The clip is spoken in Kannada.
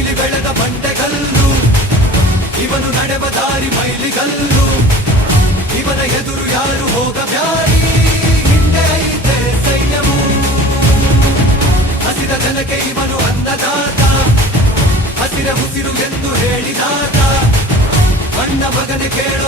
ನೀಲಿ ಬೆಳೆದ ಬಂಡೆಗಲ್ಲು, ಇವನು ನಡೆವ ದಾರಿ ಮೈಲಿಗಲ್ಲು, ಇವನ ಎದುರು ಯಾರು ಹೋಗಬ್ಯಾರಿ, ಹಿಂದೆ ಐತೆ ಸೈನ್ಯವು, ಹಸಿದ ಜನಕ್ಕೆ ಇವನು ಅನ್ನದಾತ, ಹಸಿರ ಉಸಿರು ಎಂದು ಹೇಳಿದಾತ, ಅಣ್ಣ ಮಗನೆ ಕೇಳ